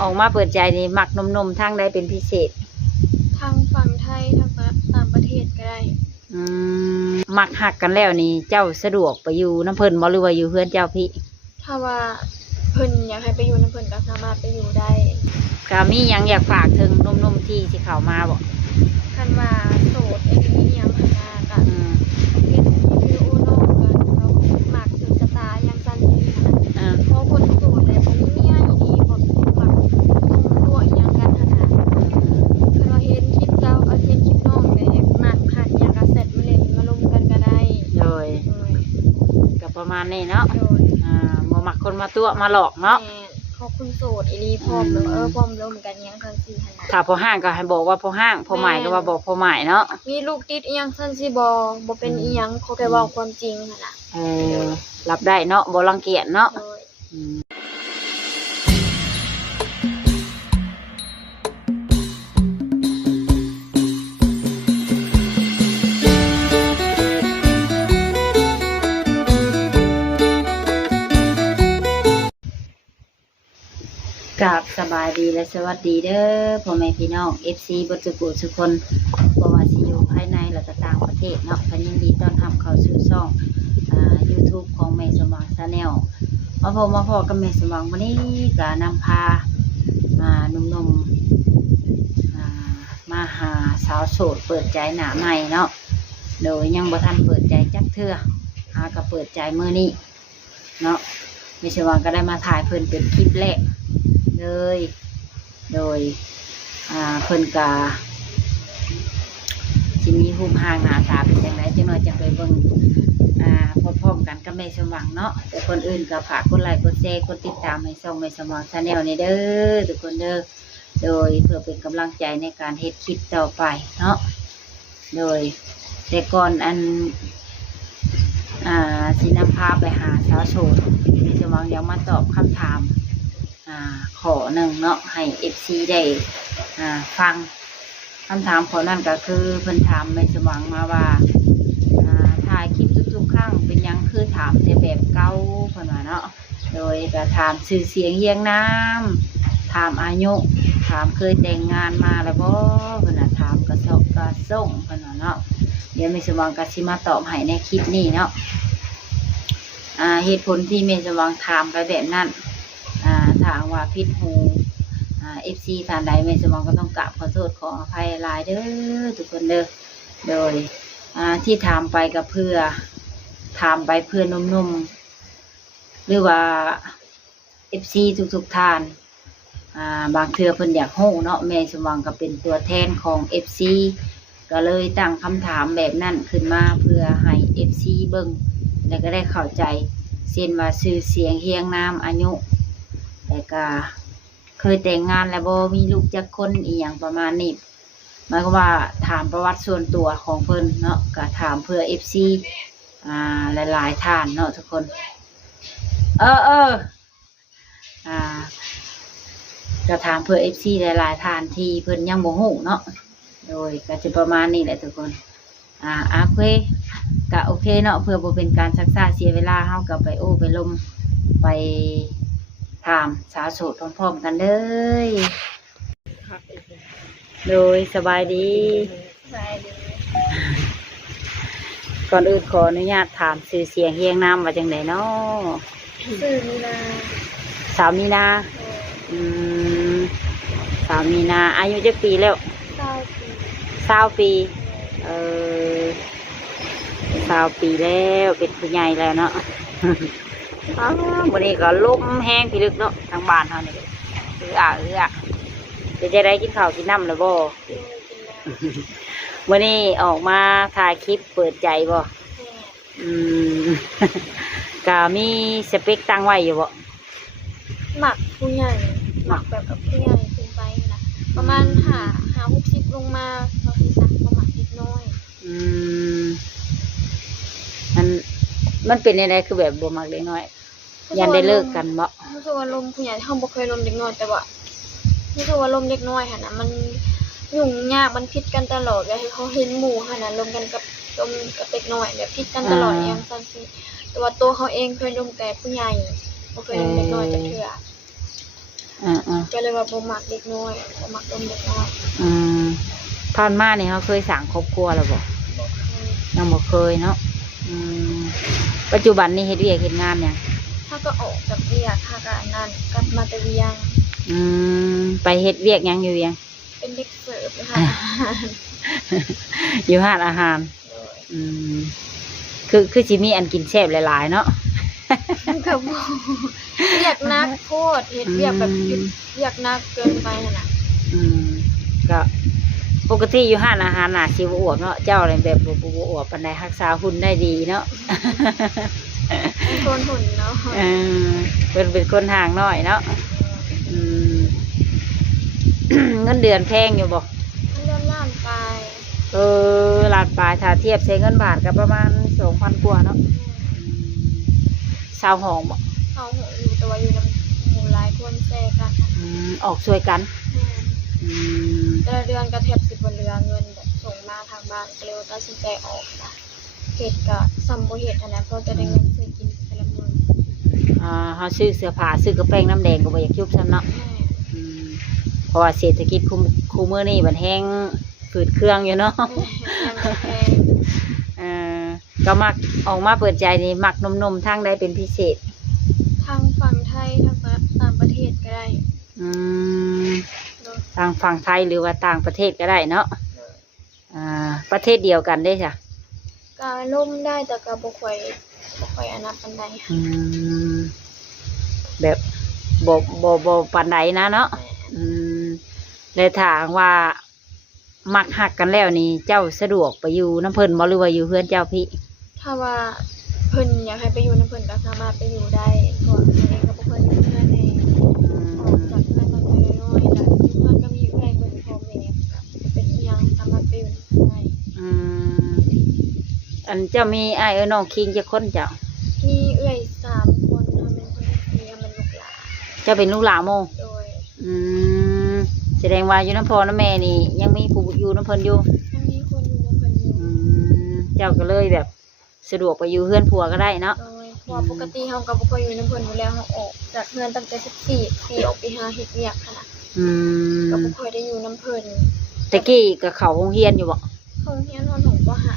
ออกมาเปิดใจนี่มักหนุ่มๆทางใดเป็นพิเศษทางฝั่งไทยทางต่างประเทศก็ได้อืมักหักกันแล้วนี่เจ้าสะดวกไปอยู่น้ำเพิ่นบ่หรือว่าอยู่เพื่อนเจ้าพี่ถ้าว่าเพิ่นอยากให้ไปอยู่น้ำเพิ่นก็สามารถไปอยู่ได้ก็มีหยังอยากฝากถึงหนุ่มๆที่สิเข้ามาบ่คันว่าโสดมีหยังหันหน้าก็เฮ็ดวิดีโอนอกกันเรามักศึกษาอย่างจันทร์นะเพราะคนโสดแล้วบ่มีเมียดีๆบ่มักตัวอีหยังกันหันหน้าคันว่าเห็นคลิปเจ้าเห็นคลิปน้องเลยมักหันหยังก็เสร็จมาเล่นมาลงกันก็ได้โดยก็ประมาณนี้เนาะโดยบ่มักคนมาตัวมาหลอกเนาะขอบคุณโสดอีลีพร้อมเลยพร้อมลงกันยังทันสิหันถ้าพอห้างก็ให้บอกว่าพอห้างพอหมายก็ว่าบอกพอหมายเนาะมีลูกติดอีหยังซั่นสิบ่เป็นอีหยังเขาแค่เว้าความจริงหั่นน่ะรับได้เนาะบ่รังเกียจเนาะกราบสบายดีและสวัสดีเด้อพ่อแม่พี่น้อง FC บ่ทุกผู้ทุกคนบ่ว่าสิอยู่ภายในและก็ต่างประเทศเนาะก็ยินดีต้อนรับเข้าสู่ช่องYouTube ของแม่สมหวัง Channel มาพบมาพอกับแม่สมหวังวันนี้ก็นำพาหนุ่มๆมาหาสาวโสดเปิดใจหน้าใหม่เนาะโดยยังบ่ทันเปิดใจจักเทื่อก็เปิดใจมื้อนี้เนาะแม่สมหวังก็ได้มาถ่ายเพิ่นเป็นคลิปแรกเลยโดยเพิ่นกาสิมีรูปร่างหน้าตาเป็นจังไดจังหน่อยจังไปเบิ่งพร้อมๆกันกับแม่สมหวังเนาะแต่คนอื่นก็ฝากกดไลค์กดแชร์กดติดตามให้ช่องแม่สมหวัง Channel นี่เด้อทุกคนเด้อโดยเพื่อเป็นกำลังใจในการเฮ็ดคลิปต่อไปเนาะโดยแต่ก่อนสินำพาไปหาสาวโสดแม่สมหวังยังมาตอบคำถามขอหนึ่งเนาะให้ FC ได้ฟังคำถามขอนั่นก็คือเพิ่นถามแม่สมหวังมาว่าถ่ายคลิปทุกๆครั้งเป็นยังคือถามแต่แบบเก่าเพิ่นว่าเนาะโดยก็ถามชื่อเสียงเรียงนามถามอายุถามเคยแต่งงานมาแล้วบ่เพิ่นถามกระสอบกระส่งเพิ่นว่าเนาะเดี๋ยวแม่สมหวังก็สิมาตอบให้ในคลิปนี้เนาะเหตุผลที่แม่สมหวังถามไปแบบนั้นถ้าว่าผิดหูFC ท่านใดไม่สมองก็ต้องกราบขอโทษขออภัยหลายเด้อทุกคนเด้อโดยที่ถามไปก็เพื่อถามไปเพื่อนุ่มๆหรือว่า FC ทุกท่านบางเทื่อเพิ่นอยากฮู้เนาะแม่สมหวังก็เป็นตัวแทนของ FC ก็เลยตั้งคำถามแบบนั้นขึ้นมาเพื่อให้ FC เบิ่งแล้วก็ได้เข้าใจเช่นว่าชื่อเสียงเฮียงนามอายุแต่ก็เคยแต่งงานแล้วบ่มีลูกจักคนอีหยังประมาณนี้หมายความว่าถามประวัติส่วนตัวของเพิ่นเนาะก็ถามเพื่อ FC หลายๆท่านเนาะทุกคนก็ถามเพื่อ FC หลายๆท่านที่เพิ่นยังบ่ฮู้เนาะโดยก็จะประมาณนี้แหละทุกคนโอเคเนาะเพื่อบ่เป็นการซักซ่าเสียเวลาเฮาก็ไปโอ้ไปลมไปถามสาวโสดพร้อมๆกันเลยโดยสบายดีก่อนอื่นขออนุญาตถามชื่อเสียงเฮียงนามว่าจังไดเนาะชื่อมีนาสาวมีนาสาวมีนาอายุจักปีแล้ว20 ปี20 ปีแล้วเป็นผู้ใหญ่แล้วเนาะวันนี้ก็ลมแห้งพิลึกเนาะทางบ้านเขานี่เดี๋ยวจะได้กินข้าวกินน้ำเลยบ่วันนี้ออกมาถ่ายคลิปเปิดใจบ่ก็มีสเปคตั้งไว้อยู่บ่หมักผู้ใหญ่หมักแบบกับผู้ใหญ่ขึ้นไปนะประมาณ60ลงมาเราสิสักประมาณนิดน้อยมันเป็นยังไงคือแบบบ่มักเด็กน้อยยันได้เลิกกันบ่รู้สึกว่าลมผู้ใหญ่เฮาบ่เคยลมเด็กน้อยแต่ว่ารู้สึกว่าลมเด็กน้อยหั่นน่ะมันยุ่งยากมันผิดกันตลอดเลยเขาเห็นหมู่หั่นน่ะลมกันกับลมกับเด็กน้อยแบบผิดกันตลอดอย่างซั่นสิแต่ว่าตัวเขาเองเคยลมแต่ผู้ใหญ่บ่เคยลมเด็กน้อยจักเทื่อ ก็เลยว่าบ่มักเด็กน้อยบ่มักดมเด็กน้อย ผ่านมาเนี่ยเขาเคยสั่งครอบครัวแล้วบ่ยังบ่เคยเนาะปัจจุบันนี่เฮ็ดเวียกเฮ็ดงานเนี่ยง ถ้าก็ออกจากเวียกถ้าก็อันนั้นกลับมาแต่เวียง ไปเฮ็ดเวียกหยังอยู่เวียง เป็นเด็กเสิร์ฟนะคะ อยู่ร้านอาหารคือสิมีอันกินแซ่บหลายๆเนาะ ก็บ่เรียกนักโพดเฮ็ดเวียกแบบเรียกนักเกินไปหั่นน่ะ ก็ปกติอยู่ร้านอาหารน่ะสิบ่อวบเนาะเจ้าเลยแบบบ่อวบปานใดรักษาหุ่นได้ดีเนาะ เป็นคนหุ่นเนาะ เป็นคนห่างน้อยเนาะเงินเดือนแพงอยู่บ่ เรื่องล้านปลาย ล้านปลายถ้าเทียบใช้เงินบาทก็ประมาณ 2,000 กว่าเนาะชาวห้องบ่ เขาหงอยู่แต่ว่าอยู่นำหมู่หลายคนแซกัน ออกช่วยกัน แต่ละเดือนก็แทบสิบ่เหลือเงินแบบส่งมาทางบ้านก็เลยตัดสินใจออกจ้ะเฮ็ดก็ซ้ำบ่เฮ็ดอันนั้นเพราะจะได้เงินซื้อกินแต่ละมื้อ เฮาซื้อเสื้อผ้าซื้อกระแป้งน้ำแดงก็บ่อยากยุบซ้ำเนาะเพราะว่าเศรษฐกิจคู่มื้อนี้มันแห้งฝืดเครื่องอยู่เนาะ ก็มักออกมาเปิดใจนี่มักนมทางใดเป็นพิเศษ ทางฝั่งไทยทางต่างประเทศก็ได้ ทางฝั่งไทยหรือว่าต่างประเทศก็ได้เนาะประเทศเดียวกันได้จ้ะ ก็ล่มได้แต่ก็บ่ค่อยอันนั้นปานใด แบบบ่ปานใดนะเนาะเลยถามว่ามักหักกันแล้วนี่เจ้าสะดวกไปอยู่น้ำเพิ่นบ่หรือว่าอยู่เพื่อนเจ้าพี่ ถ้าว่าเพิ่นอยากให้ไปอยู่นำเพิ่นก็สามารถไปอยู่ได้เพราะตัวเองก็บ่เคยอยู่เพื่อนเองออกจากเพื่อนตั้งแต่น้อยๆแล้วเพื่อนก็มีอยู่ใกล้เพิ่นพ่อแม่ก็เป็นอีหยังสามารถไปอยู่ได้ อันเจ้ามีอ้ายน้องคิงจักคนเจ้า มีเอื้อย3คนนะเป็นคนที่4มันลูกหลาน เจ้าเป็นลูกหลานโม โดย แสดงว่าอยู่น้ำพ่อน้ำแม่นี่ยังมีผู้อยู่น้ำเพิ่นอยู่ ยังมีคนอยู่นำเพิ่นอยู่ เจ้าก็เลยแบบสะดวกไปอยู่เพื่อนผัวก็ได้เนาะ โดยเพราะว่าปกติเฮาก็บ่ค่อยอยู่นำเพิ่นอยู่แล้วเฮาออกจากเฮือนตั้งแต่14ปีออกไปหาเฮ็ดเวียกหั่นน่ะก็บ่ค่อยได้อยู่นำเพิ่น ตะกี้กับเขาโรงเรียนอยู่บ่ โรงเรียนฮอนของบ่หา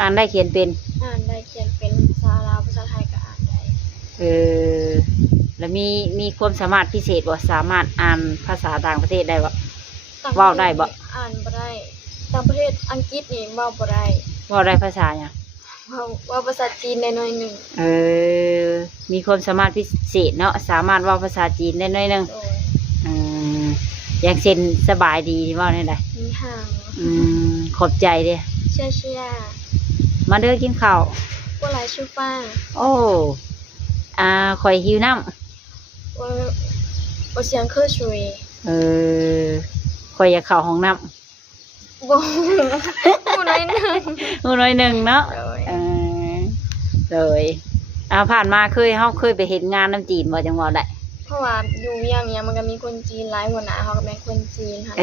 อ่านได้เขียนเป็น อ่านได้เขียนเป็นภาษาลาวภาษาไทยก็อ่านได้ แล้วมีความสามารถพิเศษบ่สามารถอ่านภาษาต่างประเทศได้บ่ ต่างประเทศ เว้าได้บ่ อ่านบ่ได้ต่างประเทศอังกฤษนี่เว้าบ่ได้ เว้าได้ภาษาหยัง เว้าภาษาจีนได้หน่อยหนึง มีความสามารถพิเศษเนาะสามารถเว้าภาษาจีนได้หน่อยหนึง โดย อย่างเช่นสบายดีเว้าได้ได มีห่าง ขอบใจเด้ เชี่ย มาเด้อกินข้าว บ่หลายชื่อฟ้า โอ้ข่อยหิวน้ำ บ่เสียงคือชุย ข่อยอยากเข้าห้องน้ำ บ่ผู้น้อยหนึง หน่อยหนึ่งเนาะ โดย เลยผ่านมาเฮาเคยไปเห็นงานน้ำจีนบ่จังหวัดได้ เพราะว่าอยู่เวียงเนี่ยมันก็มีคนจีนหลายหัวหน้าเฮาก็เป็นคนจีนค่ะ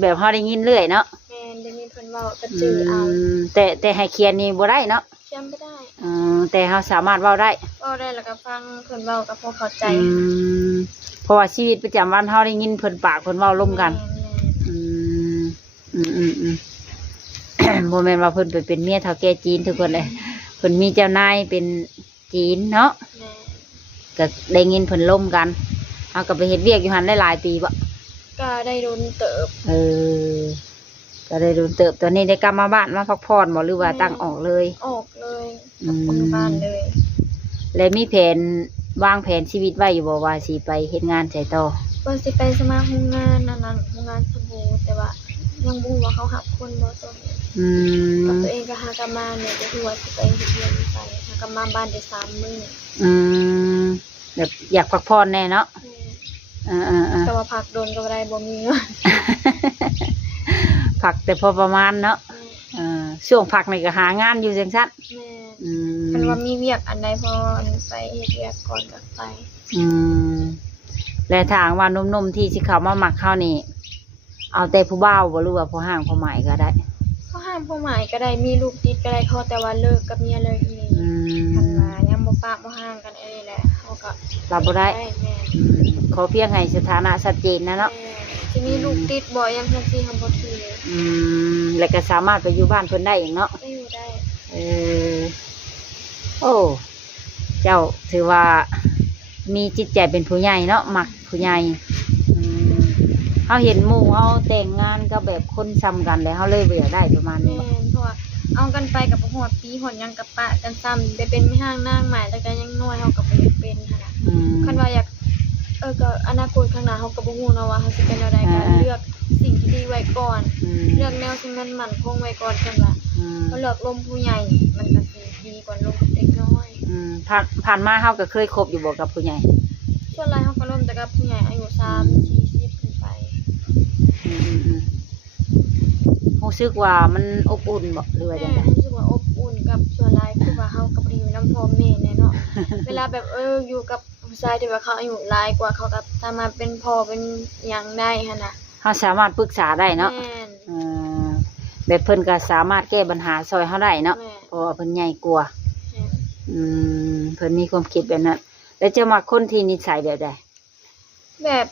แบบเฮาได้ยินเรื่อยเนาะ แม่นได้มีเพิ่นเว้าก็จื้อเอา แต่ให้เขียนนี่บ่ได้เนาะ เขียนบ่ได้ แต่เฮาสามารถเว้าได้ เว้าได้แล้วก็ฟังเพิ่นเว้าก็พอเข้าใจ เพราะว่าชีวิตประจำวันเฮาได้ยินเพิ่นปากเพิ่นเว้าร่วมกัน บ่แม่นว่าเพิ่นไปเป็นเมียเฒ่าแก่จีนทุกคนเลยเพิ่นมีเจ้านายเป็นจีนเนาะ แม่ ก็ได้ยินเพิ่นล่มกันเฮาก็ไปเฮ็ดเวียกอยู่หั่นได้หลายปีบ่ ก็ได้โดนเติบ ก็ได้โดนเติบตอนนี้ได้กลับมาบ้านมาพักผ่อนบ่หรือว่าตั้งออกเลย ออกเลยกลับคนบ้านเลย แล้วมีแผนวางแผนชีวิตไว้อยู่บ่ว่าสิไปเฮ็ดงานไสต่อ ว่าสิไปสมัครโรงงานนั่นน่ะโรงงานสบู่แต่ว่ายังบ่รู้ว่าเขาหับคนบ่ตอนนี้กับตัวเองก็หากลับมาเนี่ยก็คือว่าสิไปเฮ็ดเวียกอยู่ไสหากลับมาบ้านได้3มื้อ แบบอยากพักผ่อนแน่เนาะแต่ว่าพักโดนก็บ่ได้บ่มีเงิน พักแต่พอประมาณเนาะช่วงพักนี่ก็หางานอยู่จังซั่น แม่คันว่ามีเวียกอันใดพอไปเฮ็ดเวียกก่อนก็ไป และทางว่านุ่มๆที่สิเข้ามามักเข้านี่เอาแต่ผู้บ่าวบ่หรือว่าผู้ห่างผู้หมายก็ได้ เขาห้ามผู้หมายก็ได้มีลูกติดก็ได้ขอแต่ว่าเลิกกับเมียเลยอีนี่คันว่ายังบ่ปะบ่ห่างกันอันนี้แหละเขา ก็ รับบ่ได้ แม่ ขอเพียงให้สถานะชัดเจนนะเนาะ แม่จะมีลูกติดบ่ยังทันทีทำบ่ทีเลย แล้วก็สามารถไปอยู่บ้านเพิ่นได้เองเนาะ ได้อยู่ได้ โอ้เจ้าถือว่ามีจิตใจเป็นผู้ใหญ่เนาะมักผู้ใหญ่เขาเห็นหมู่เขาแต่งงานก็แบบคนซ้ำกันแล้วเขาเลยเบื่อได้ประมาณ แม่ นี้ เพราะว่าเอากันไปกับหอดปีหอดยังกับปะกันซ้ำได้เป็นไม่ห้างนางหมายแต่ก็ยังน้อยเฮาก็บ่อยากเป็นหั่นน่ะคันว่าอยากก็อนาคตข้างหน้าเฮาก็บ่ฮู้เนาะว่าเฮาสิเป็นอะไรก็เลือกสิ่งที่ดีไว้ก่อนเลือกแนวที่มันมั่นคงไว้ก่อนซั่นล่ะเพราะเลือกลมผู้ใหญ่มันก็สิดีกว่าลมกับเด็กน้อย ผ่านมาเขาก็เคยคบอยู่บ่กับผู้ใหญ่ ส่วนหลายเฮาก็ลมแต่กับผู้ใหญ่อายุ30-40ขึ้นไป รู้สึกว่ามันอบอุ่นบ่หรือว่าจังได รู้สึกว่าอบอุ่นกับส่วนหลายคือว่าเฮาก็บ่ได้อยู่นำพ่อแม่แน่เนาะ เวลาแบบอยู่กับผู้ชายที่ว่าเขาอายุหลายกว่าเขาก็สามารถเป็นพ่อเป็นหยังได้หั่นน่ะ เขาสามารถปรึกษาได้เนาะ แม่น แบบเพิ่นก็สามารถแก้ปัญหาซอยเขาได้เนาะ แม่น เพราะว่าเพิ่นใหญ่กว่า แม่น เพิ่นมีความคิดแบบนั้นแล้วจะมาคนที่นิสัยแบบใด แบบ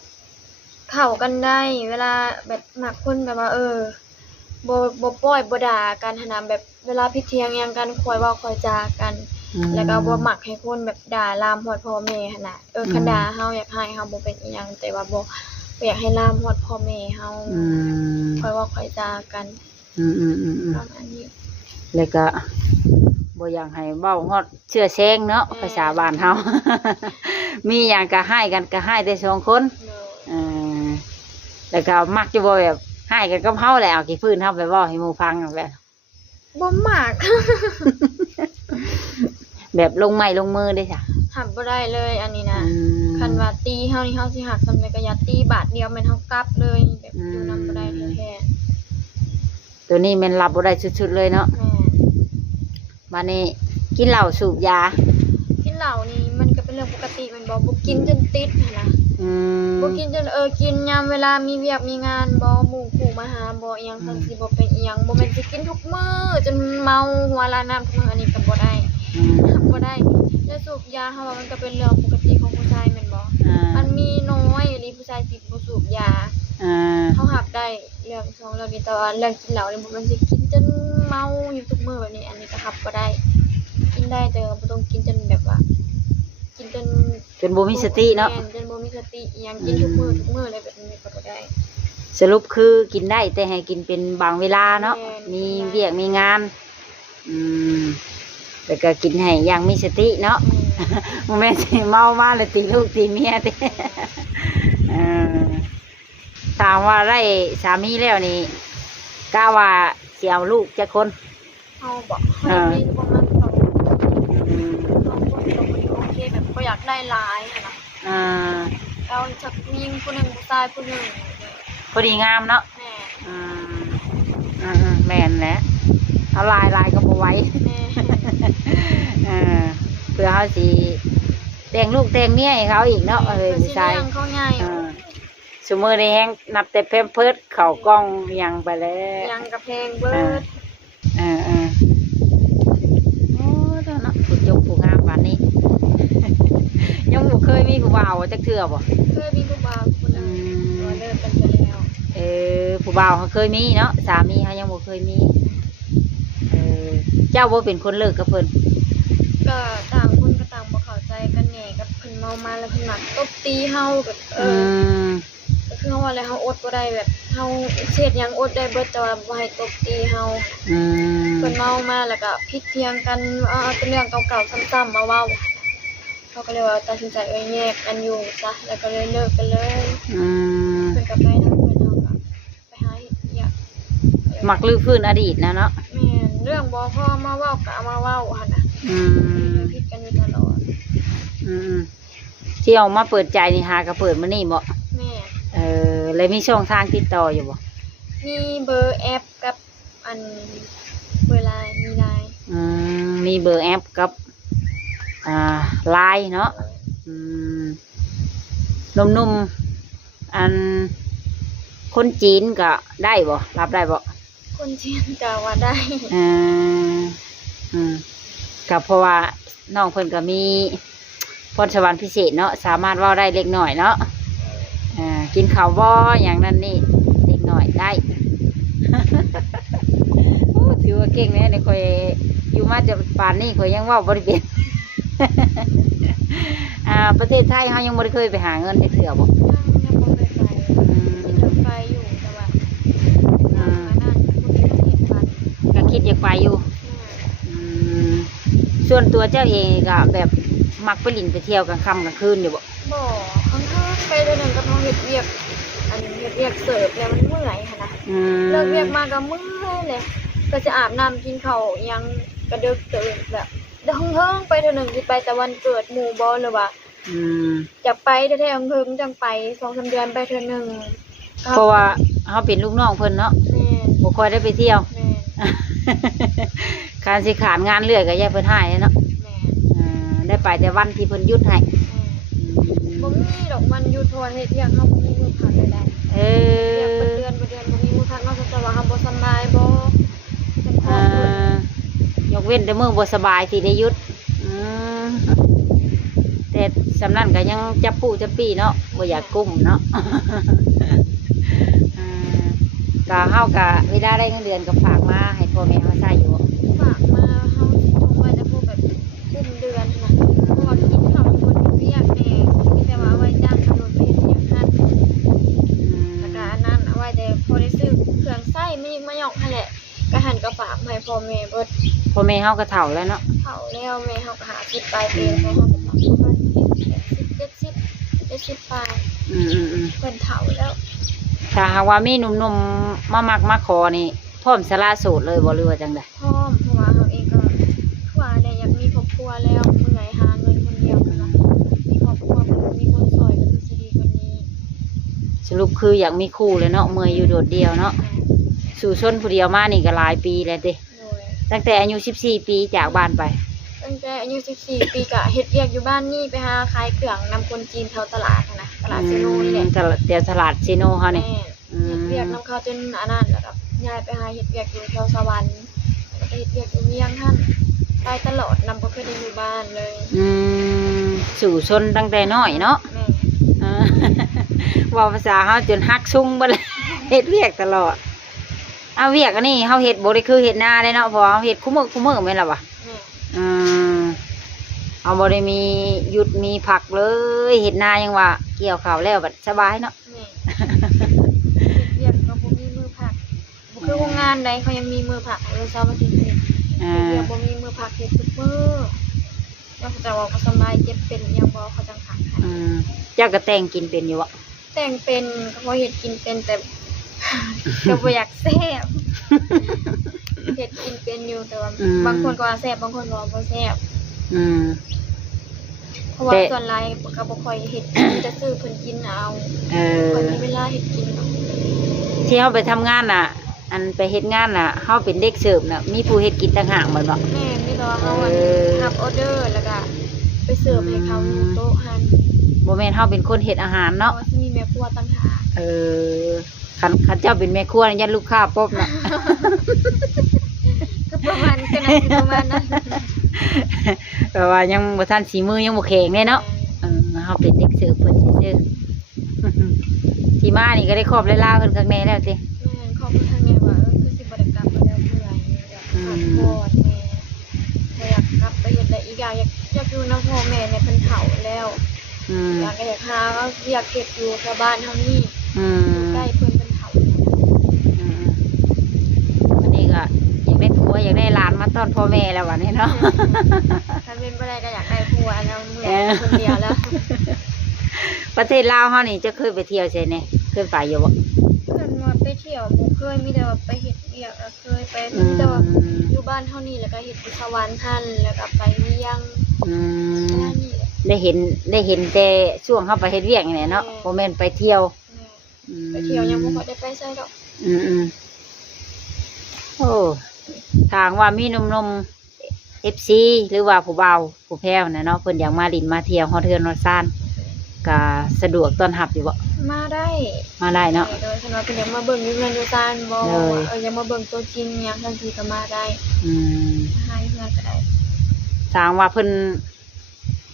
เข้ากันได้ เวลาแบบมักคนแบบว่าบ่ปล่อยบ่ด่ากันหั่นน่ะแบบเวลาผิดเถียงหยังกันคอยเว้าคอยจากัน แล้วก็บ่มักให้คนแบบด่าลามฮอดพ่อแม่หั่นน่ะคันด่าเฮาอยากให้เฮาบ่เป็นอีหยังแต่ว่าบ่อยากให้ลามฮอดพ่อแม่เฮาคอยเว้าคอยจากันประมาณนี้ แล้วก็บ่อยากให้เว้าฮอดเชื่อแซงเนาะภาษาบ้านเฮา มีหยังก็ให้กันก็ให้แต่สองคนแล้วก็มักจะบ่แบบให้กันกับเฮาแหละเอาขี้พื้นเฮาไปเว้าให้หมู่ฟังแบบ บ่มัก แบบลงไม้ลงมือได้จ้ะ หักบ่ได้เลยอันนี้นะคันว่าตีเฮานี่เฮาสิหักสำาใดก็อย่าตีบาทเดียวแม่นเฮากลับเลยแบบอยู่นำบ่ได้แท้ ตัวนี้แม่นรับบ่ได้สุดๆเลยเนาะ ๆแม่ บัดนี้กินเหล้าสูบยา กินเหล้านี่มันก็เป็นเรื่องปกติแม่นบ่กินจนติดหั้นนะบ่กินจนกินยามเวลามีเวียกมีงานบ่หมู่คู่มาหาบ่อีหยังซั่นสิบ่เป็นอีหยังบ่แม่นสิกินทุกมื้อจนเมาหัวลาน้ำทุกมื้ออันนี้ก็บ่ได้หักบ่ได้แล้วสูบยาเฮาว่ามันก็เป็นเรื่องปกติของผู้ชายแม่นบ่มันมีน้อยอีหลีผู้ชายที่บ่สูบยาเขาหักได้เรื่อง2เรื่องนี้แต่ว่าเรื่องกินเหล้านี่บ่แม่นสิกินจนเมาอยู่ทุกมื้อแบบนี้อันนี้ก็หักบ่ได้กินได้แต่ก็บ่ต้องกินจนแบบว่ากินจน บ่มีสติเนาะ จนบ่มีสติอีหยังกินทุกมื้อเลยแบบนี้ก็บ่ได้ สรุปคือกินได้แต่ให้กินเป็นบางเวลาเนาะ แม่น มีเวียกมีงานแต่ก็กินให้อย่างมีสติเนาะ โมแม่นสิเมามาเลยตีลูกตีเมียติ ถามว่าได้สามีแล้วนี่กล้าว่าสิเอาลูกจักคน เฮาบ่ให้มีประมาณ2 คนโอเคแบบบ่อยากได้หลายหั้นน่ะ เราจะมียิงผู้หนึ่งผู้ชายผู้หนึ่ง พอดีงามเนาะ แม่ แม่นแหละเอาลายก็บ่ไหว้ แม่ เพื่อเขาสิแต่งลูกแต่งเมียให้เขาอีกเนาะผู้ชาย เลี้ยงเขาใหญ่ สมมือในแห้งนับแต่แพมเพิร์ดเข่ากล้องยังไปแล้ว ยังกระเพงเบิด โอ้เจ้าเนาะผู้จบผู้งามวันนี้ ยังบ่เคยมีผู้บ่าวจักเทื่อบ่ เคยมีผู้บ่าวคนหนึงตัวเลิกกันไปแล้ว ผู้บ่าวเขาเคยมีเนาะสามีเขายังบ่เคยมีเจ้าบ่เป็นคนเลิกกับเพิ่น ก็ต่างคนก็ต่างบ่เข้าใจกันแหน่กับเพิ่นเมามาแล้วเพิ่นมักตบตีเฮาแบบก็คือเฮาว่าแล้วเฮาอดบ่ได้แบบเฮาเฮ็ดหยังอดได้เบิดแต่ว่าบ่ให้ตบตีเฮาเพิ่นเมามาแล้วก็ผิดเถียงกันเอาแต่เรื่องเก่าๆซ้ำๆมาเว้าเขาก็เลยว่าตัดสินใจแยกกันอยู่ซะแล้วก็เลยเลิกกันเลยเพิ่นก็ไปทางเพิ่นเฮาก็ไปหาเฮ็ดอีหยัง มักลื้อฟื้นอดีตนะเนาะ แม่นเรื่องบ่พอมาเว้าก็เอามาเว้าหั่นน่ะผิดกันอยู่ตลอด ที่เอามาเปิดใจนี่หากระเปิดมื้อนี้บ่ แม่ เลยมีช่องทางติดต่ออยู่บ่ มีเบอร์แอปกับอันเบอร์ไลน์มีไลน์ มีเบอร์แอปกับไลน์เนาะหนุ่มๆอันคนจีนก็ได้บ่รับได้บ่ คนจีนก็ว่าได้ ก็เพราะว่าน้องเพิ่นก็มี พรสวรรค์พิเศษเนาะสามารถเว้าได้เล็กหน่อยเนาะกินข้าวบ่อย่างนั้นนี่เล็กหน่อยได้ โอ้ถือว่าเก่งแน่เนี่ยคอยอยู่มาจะป่านนี้คอยยังเว่าบริเวณ ประเทศไทยเขายังไม่ได้เคยไปหาเงินไปเถื่อบอก ยังบ่ได้ไปจะไปอยู่แต่ว่าอันนั้นบ่มีเงินบัตร ก็คิดอยากไปอยู่ส่วนตัวเจ้าเองก็แบบมักไปลินไปเที่ยวกลางค่ำกลางคืนอยู่บ่ บ่ข้างทางไปเดือนหนึงก็ต้องเฮ็ดเวียกอันนี้เฮ็ดเวียกเสิร์ฟแล้วมันเมื่อยค่ะนะเลิกเวียกมาก็เมื่อยเลยก็จะอาบน้ำกินข้าวอิหยังกระดึกตื่นแบบเฮิงๆไปเดือนหนึงสิไปแต่วันเกิดหมู่บ่หรือว่าอยากไปแท้ๆเฮิงๆจังไป 2-3 เดือนไปเทื่อนึง เพราะว่าเขาเป็นลูกน้องเพิ่นเนาะ แม่น บ่ค่อยได้ไปเที่ยว แม่น การสิขานงานเรื่อยก็อย่าเพิ่นให้เนาะ แม่น ได้ไปแต่วันที่เพิ่นหยุดให้ บ่มีดอกมันอยู่ทวนเฮ็ดเวียกเฮาบ่มีมือพักเลยได้เวียกเป็นเดือนบ่มีมือพักนอกจากว่าเฮาบ่สำบายบ่จังพอเพิ่น ยกเว้นแต่มือบ่สบายที่ได้หยุดแต่สำนั้นก็ยังจับปูจับปีเนาะบ่อยากกุ้มเนาะ ก็เฮาก็เวลาได้เงินเดือนก็ฝากมาให้พ่อแม่เฮาใช้อยู่ ฝากมาเฮาสิจงไว้แต่พวกแบบคุมเดือนน่ะเพราะว่ากินข้าวอยู่บนเวียกแน่มีแต่ว่าเอาไว้จ้างขับรถไปเฮ็ดเวียกหั่นแล้วก็อันนั้นเอาไว้แต่พอได้ซื้อเครื่องใช้มีมายอกหั่นแหละก็หั่นก็ฝากมาให้พ่อแม่เบิด พ่อแม่เฮาก็เฒ่าแล้วเนาะ เฒ่าแล้วแม่เฮาก็หาสิบปลายปีแล้วเฮาก็ฝากประมาณ70ปลายเพิ่นเฒ่าแล้ว ถ้าหากว่ามีหนุ่มๆมามักมาขอนี่พร้อมสละโสดเลยบ่หรือว่าจังได๋ พร้อมเพราะว่าเฮาเองก็คือว่าได้อยากมีครอบครัวแล้วเมื่อยหาเงินคนเดียวเนาะมีครอบครัวมีคนช่วยก็คือสิดีกว่านี้ สรุปคืออยากมีคู่เลยเนาะเมื่อยอยู่โดดเดียวเนาะสู่ชนผู้เดียวมานี่ก็หลายปีแล้วเด้ โดย ตั้งแต่อายุ14ปีจากบ้านไป ตั้งแต่อายุ14ปีก็เฮ็ดเวียกอยู่บ้านนี่ไปหาขายเครื่องนำคนจีนแถวตลาดนะตลาดเซโนนี่แหละ เดี๋ยวตลาดเซโนเฮานี่ แม่เฮ็ดเวียกนำเขาจนอันนั้นแล้วก็ย้ายไปหาเฮ็ดเวียกอยู่แถวสวรรค์แล้วก็เฮ็ดเวียกอยู่เวียงหั่นไปตลอดนำบ่เคยได้อยู่บ้านเลย สู่ชนตั้งแต่น้อยเนาะ แม่ ว่าภาษาเฮาจนฮักซุ่งบ่เลย เฮ็ดเวียกตลอดเอาเวียกอันนี้เฮาเฮ็ดบ่ได้คือเฮ็ดนาได้เนาะเพราะเฮาเฮ็ดคุมื้อแม่นล่ะวะ แม่ เอาบ่ได้มีหยุดมีพักเลยเฮ็ดนายังว่าเกี่ยวข้าวแล้วบัดสบายเนาะ แม่เฮ็ดเวียกก็บ่มีมือพักบ่คือโรงงานใดเขายังมีมือพักให้วันเสาร์อาทิตย์นี่เฮ็ดเวียกบ่มีมือพักเฮ็ดทุกมื้อแล้วเขาจะว่าเขาสำบายเจ็บเป็นอิหยังบ่เขาจังพักให้ เจ้าก็แต่งกินเป็นอยู่บ่ แต่งเป็นก็พอเฮ็ดกินเป็นแต่ ก็บ่อยากแซ่บเฮ็ดกินเป็นอยู่แต่ว่าบางคนก็ว่าแซ่บบางคนก็ว่าบ่แซ่บเพราะว่าส่วนหลายก็บ่ค่อยเฮ็ดกินจะซื้อเพิ่นกินเอาบ่มีเวลาเฮ็ดกินเนาะ ที่เฮาไปทำงานน่ะ อันไปเฮ็ดงานน่ะเฮาเป็นเด็กเสิร์ฟน่ะมีผู้เฮ็ดกินต่างหากบ่เนาะ แม่มีแต่ว่าเฮารับออเดอร์แล้วก็ไปเสิร์ฟให้เขาอยู่โต๊ะหัน บ่แม่นเฮาเป็นคนเฮ็ดอาหาร เนาะ เนาะ สิมีแม่ครัวต่างหาก คันเจ้าเป็นแม่ครัวนี่ยันลูกค้าปบเนาะ ก็ประมาณก็น่าสิประมาณนั้น แต่ว่ายังบ่ทันสีมือยังบ่แข็งแน่เนาะเฮาเป็นเด็กเสิร์ฟเพิ่นซื่อๆที่มานี่ก็ได้ครอบลาๆเพิ่นข้างในแล้วติ แม่นขอบคุณทางแม่ว่าคือสิบ่ได้กลับมาแล้วเมื่อยอยากพักผ่อนแม่อยากกลับไปเฮ็ดได้อีกอย่างอยากอยู่นำพ่อแม่เนี่ยเพิ่นเฒ่าแล้วอยากก็อยากหาว่าอยากเก็บอยู่แถวบ้านเฮานี่ใกล้เพิ่นเฒ่า วันนี้ก็อยากได้ผัวอยากได้หลานมาต้อนพ่อแม่แล้ววันนี้เนาะ ถ้าเป็นบ่ได้ก็อยากได้ผัวแล้วเมื่อยคนเดียวแล้ว ประเทศลาวเฮานี่จะเคยไปเที่ยวใช่ไหมเคยไปอยู่บ่ เพิ่นว่าไปเที่ยวบ่เคยมีแต่ว่าไปเฮ็ดเวียกเคยไปมีแต่ว่าอยู่บ้านเฮานี่แล้วก็เฮ็ดที่สวรรค์หั่นแล้วก็ไปเวียงนี่แหละ ได้เห็นแต่ช่วงเฮาไปเฮ็ดเวียกนี่แหละเนาะบ่แม่นไปเที่ยว ไปเที่ยวยังบ่ค่อยได้ไปไสดอก โอ้ทางว่ามีหนุ่มๆ FC หรือว่าผู้เบาผู้แพ้วนะเนาะเพิ่นอยากมาลินมาเที่ยวฮอดเทือนฮอดซ่านก็สะดวกต้อนรับอยู่บ่ มาได้ มาได้เนาะ โดยคันว่าเพิ่นอยากมาเบิ่งอยู่เรือนอยู่ซ่านบ่อยากมาเบิ่งตัวจริงหยังทันทีก็มาได้หาเฮือนก็ได้ ทางว่าเพิ่น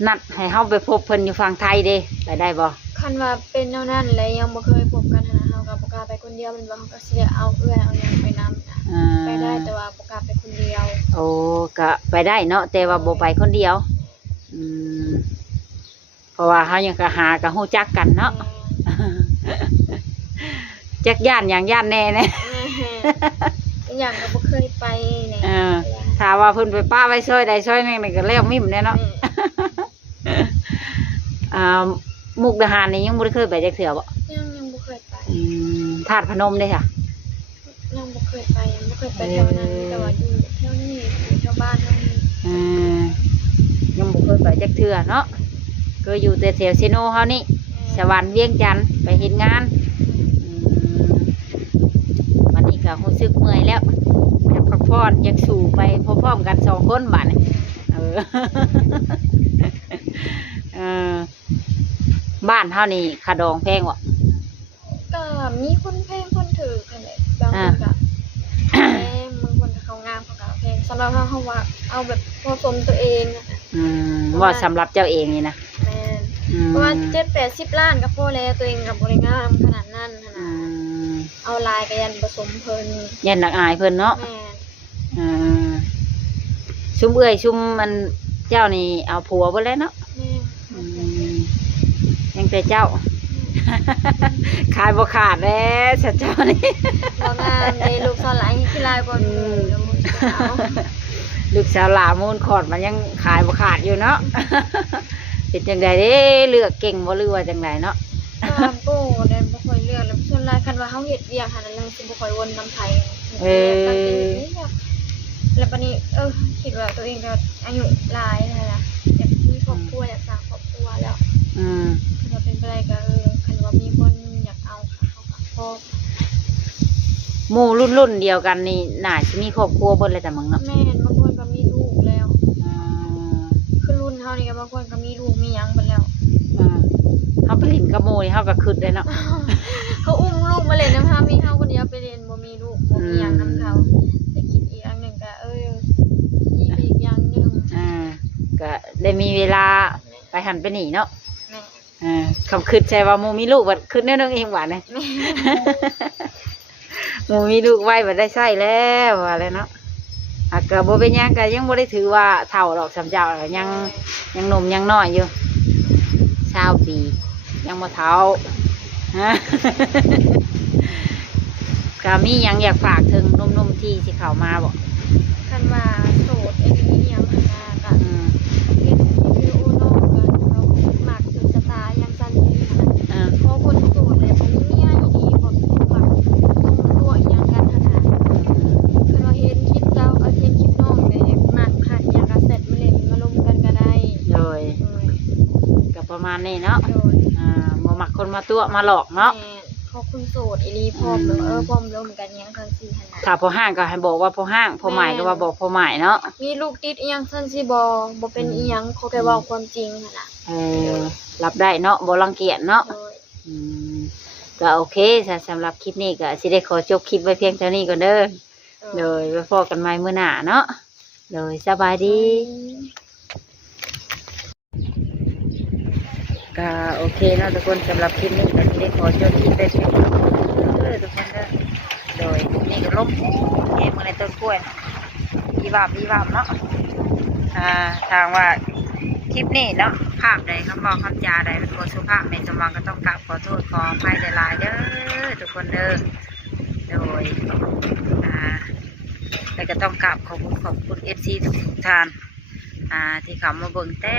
นัดให้เฮาไปพบเพิ่นอยู่ฝั่งไทยเด้ไปได้บ่ คันว่าเป็นแนวนั้นและยังบ่เคยพบกันหั้นนะเฮาก็บ่กล้าไปคนเดียวแมันบ่เฮาก็สิได้เอาเอื้อยเอาหยังไปนำนะไปได้แต่ว่าบ่กล้าไปคนเดียว โอ้ก็ไปได้เนาะแต่ว่าบ่ไปคนเดียวอืมเพราะว่าเฮายังก็หาก็ฮู้จักกันเนาะ จักย่านหยังย่านแน่แน่ อีหยังก็บ่เคยไปแหน่ ถ้าว่าเพิ่นไปป้าไว้ซอยใดซอยหนึงนี่ก็แล้วมิ่มแน่เนาะ มุกดาหารนี่ยังบ่ได้เคยไปจักเทื่อบ่ ยังบ่เคยไป ธาตุพนมเด้ค่ะ ยังบ่เคยไปยังบ่เคยไปแถวนั้นแต่ว่าอยู่แถวนี้อยู่แถวบ้านเฮานี่ ยังบ่เคยไปจักเทื่อเนาะก็อยู่แต่แถวเซโนเฮานี่สวรรค์เวียงจันทน์ไปเฮ็ดงานวันนี้ก็รู้สึกเมื่อยแล้วอยากพักผ่อนอยากสู่ไปพร้อมๆกัน2คนบัดนี้บ้านเฮานี่ค่าดองแพงบ่ ก็มีคนแพงคนถือกันแหละบางคนก็แพงบางคนก็เขางามเขาก็แพงสำหรับเฮาว่าเอาแบบพอสมตัวเองอะ ว่าสำหรับเจ้าเองนี่นะ แม่นเพราะว่า7-80 ล้านก็พอแล้วตัวเองก็บ่ได้งามขนาดนั้นหั้นน่ะเอาลายก็ยันผสมเพิ่น ยันนักอายเพิ่นเนาะ แม่น ชุมเอื้อยชุมมันเจ้านี่เอาผัวเบ่แล้วเนาะ แม่น ยังแต่เจ้า ขายบ่ขาดแล้วเจ้านี่ บ่งามเลยลูกสาวหลายขี้ลายบ่ดูแล้วมันจะเอา ลูกสาวหลามูลขอดมันยังขายบ่ขาดอยู่เนาะ เป็นจังไดเด้เลือกเก่งบ่หรือว่าจังไดเนาะ ก็บ่ได้บ่ค่อยเลือกแล้วส่วนหลายคันว่าเฮาเฮ็ดเวียกหั่นแล้วสิบ่ค่อยวนนำไผก็เป็นเวียกแล้วบัดนี้คิดว่าตัวเองก็อายุหลายแล้วล่ะอยากมีครอบครัวอยากสร้างครอบครัวแล้วคันว่าเป็นไปได้ก็คันว่ามีคนอยากเอาค่ะเขาก็พอ หมู่รุ่นเดียวกันนี่น่าสิมีครอบครัวเบิดเลยแต่มึงเนาะ แม่นบางคนก็มีลูกแล้วคือรุ่นเฮานี่ก็บางคนก็มีลูกมีหยังเบิดแล้ว เฮาไปเล่นกับหมู่นี่เฮาก็คิดได้เนาะ เขาอุ้มลูกมาเล่นน้ำเฮามีเฮาคนเดียวไปเล่นบ่มีลูกบ่มีหยังนำเขาแต่คิดอีกอย่างหนึงก็อีกอย่างหนึง ก็ได้มีเวลาไปหันไปหนีเนาะ แม่ คำคิดใช่ว่าหมู่มีลูกบัดคิดแน่นึงเองว่าเนี่ย แม่ หมูมีลูกไว้บัดได้ใช้แล้วว่าแล้วเนาะก็บ่เป็นหยังก็ยังบ่ได้ถือว่าเฒ่าดอกสำเจ้ายังหนุ่มยังน้อยอยู่20 ปียังบ่เฒ่า ก็มีหยังอยากฝากถึงหนุ่มๆที่สิเข้ามาบ่ คันว่าโสดมีหยังหั่นน่ะก็เฮ็ดวิดีโอน้องกันเรามักศึกษาตาอย่างซั่นนี่หั่นน่ะพอคนโสดแล้วบ่มีเมียดีๆบ่มักตัวอีหยังกันหั่นน่ะคันว่าเห็นคลิปเจ้าเห็นคลิปน้องเลยมักคักอยากก็เสร็จมาเล่นมาลงกันก็ได้ โดยก็ประมาณนี้เนาะ โดย บ่มักคนมาตัวมาหลอกเนาะ ขอบคุณโสดอีลีพร้อมเลยพร้อมลมกันยังคันสิหั่นน่ะ ถ้าพอห้างก็ให้บอกว่าพอห้างพอหมายก็ว่าบอกพอหมายเนาะ มีลูกติดอีหยังซั่นสิบ่เป็นอีหยังขอแค่เว้าความจริงหั่นน่ะ รับได้เนาะบ่รังเกียจเนาะ โดย ก็โอเคสำหรับคลิปนี้ก็สิได้ขอจบคลิปไว้เพียงเท่านี้ก่อนเด้อโดยไว้พบกันใหม่มื้อหน้าเนาะโดยสบายดีก็โอเคเนาะทุกคนสำหรับคลิปนี้ก็สิได้ขอจบคลิปไว้เพียงเท่านี้เด้อทุกคนเด้อโดยนี่ก็ล้มเกมในต้นกล้วยอีบาบเนาะทางว่าคลิปนี้เนาะภาพใดคำบอกคำจาใดเป็นบทสุภาพในสมองก็ต้องกราบขอโทษขออภัยหลายๆเด้อทุกคนเด้อโดยแล้วก็ต้องกราบขอบคุณFC ทุกท่านที่เข้ามาเบิ่งแต่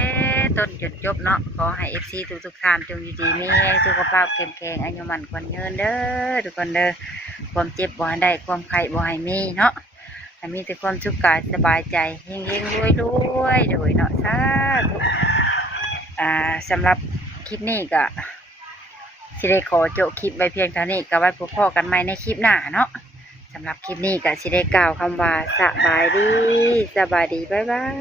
ต้นจนจบเนาะขอให้ FC ทุกท่านจงอยู่ดีมีแรงสุขภาพแข็งแรงอายุมั่นขวัญยืนเด้อทุกคนเด้อความเจ็บบ่ให้ได้ความไข้บ่ให้มีเนาะให้มีแต่ความสุขกายสบายใจเฮงๆรวยๆโดยเนาะสาธุสำหรับคลิปนี้ก็สิได้ขอจบคลิปไว้เพียงเท่านี้ก็ไว้พบพ่อกันใหม่ในคลิปหน้าเนาะสำหรับคลิปนี้ก็สิได้กล่าวคำว่าสบายดีบ๊ายบาย